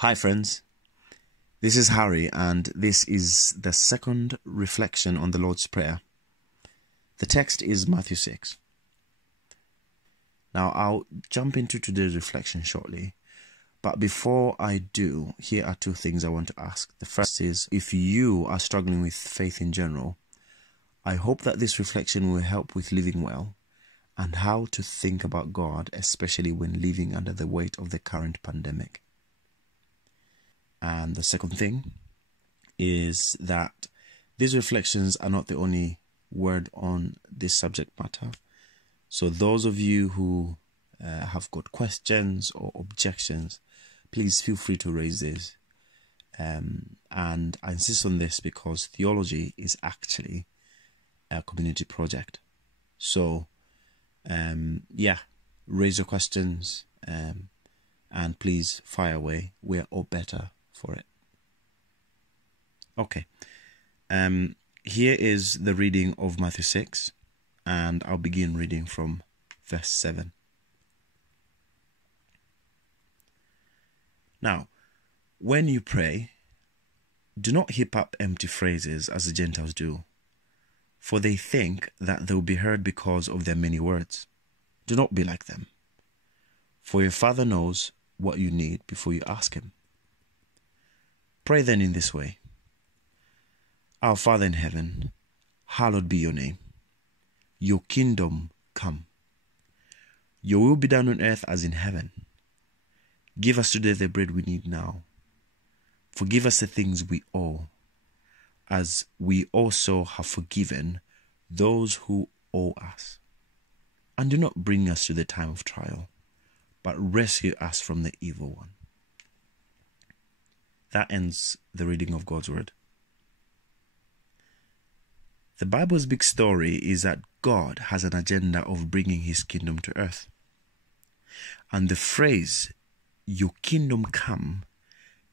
Hi friends, this is Harry and this is the second reflection on the Lord's Prayer. The text is Matthew 6. Now I'll jump into today's reflection shortly, but before I do, here are two things I want to ask. The first is, if you are struggling with faith in general, I hope that this reflection will help with living well and how to think about God, especially when living under the weight of the current pandemic. And the second thing is that these reflections are not the only word on this subject matter. So those of you who have got questions or objections, please feel free to raise this. And I insist on this because theology is actually a community project. So, raise your questions and please fire away. We're all better for it. Okay, here is the reading of Matthew 6, and I'll begin reading from verse 7. Now, when you pray, do not heap up empty phrases as the Gentiles do, for they think that they will be heard because of their many words. Do not be like them, for your Father knows what you need before you ask Him. Pray then in this way: Our Father in heaven, hallowed be your name. Your kingdom come. Your will be done on earth as in heaven. Give us today the bread we need now. Forgive us the things we owe, as we also have forgiven those who owe us. And do not bring us to the time of trial, but rescue us from the evil one. That ends the reading of God's word. The Bible's big story is that God has an agenda of bringing His kingdom to earth. And the phrase, your kingdom come,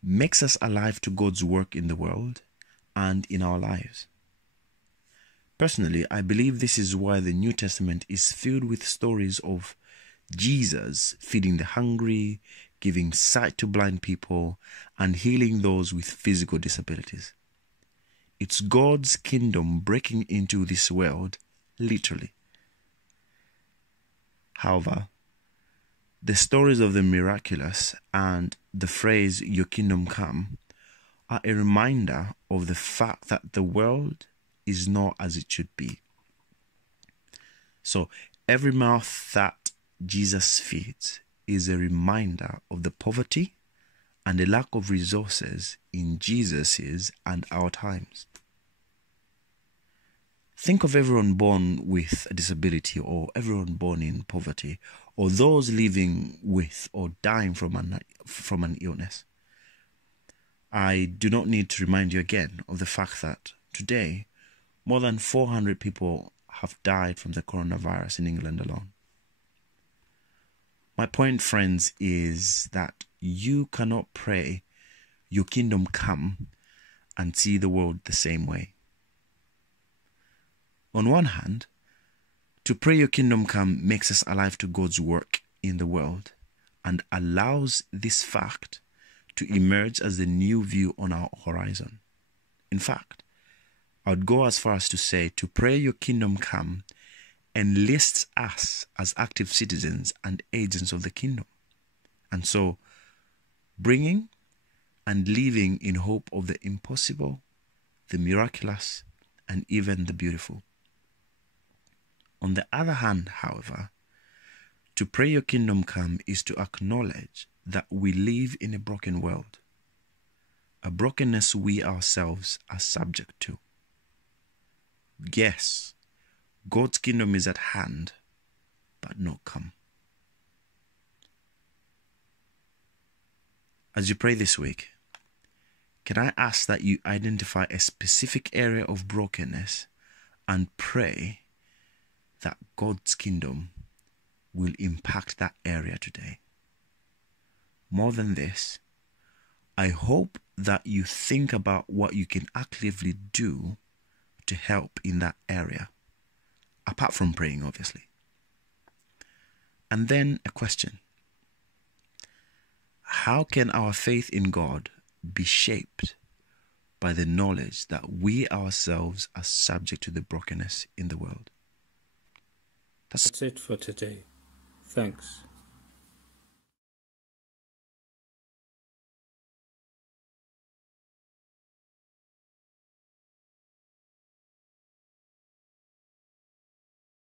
makes us alive to God's work in the world and in our lives. Personally, I believe this is why the New Testament is filled with stories of Jesus feeding the hungry, giving sight to blind people, and healing those with physical disabilities. It's God's kingdom breaking into this world, literally. However, the stories of the miraculous and the phrase, your kingdom come, are a reminder of the fact that the world is not as it should be. So, every mouth that Jesus feeds is a reminder of the poverty and the lack of resources in Jesus's and our times. Think of everyone born with a disability, or everyone born in poverty, or those living with or dying from an illness. I do not need to remind you again of the fact that today, more than 400 people have died from the coronavirus in England alone. My point, friends, is that you cannot pray, your kingdom come, and see the world the same way. On one hand, to pray your kingdom come makes us alive to God's work in the world and allows this fact to emerge as the new view on our horizon. In fact, I would go as far as to say to pray your kingdom come enlists us as active citizens and agents of the kingdom. And so, bringing and living in hope of the impossible, the miraculous, and even the beautiful. On the other hand, however, to pray your kingdom come is to acknowledge that we live in a broken world, a brokenness we ourselves are subject to. Yes, God's kingdom is at hand, but not come. As you pray this week, can I ask that you identify a specific area of brokenness and pray that God's kingdom will impact that area today? More than this, I hope that you think about what you can actively do to help in that area, apart from praying, obviously. And then a question: how can our faith in God be shaped by the knowledge that we ourselves are subject to the brokenness in the world? That's it for today. Thanks.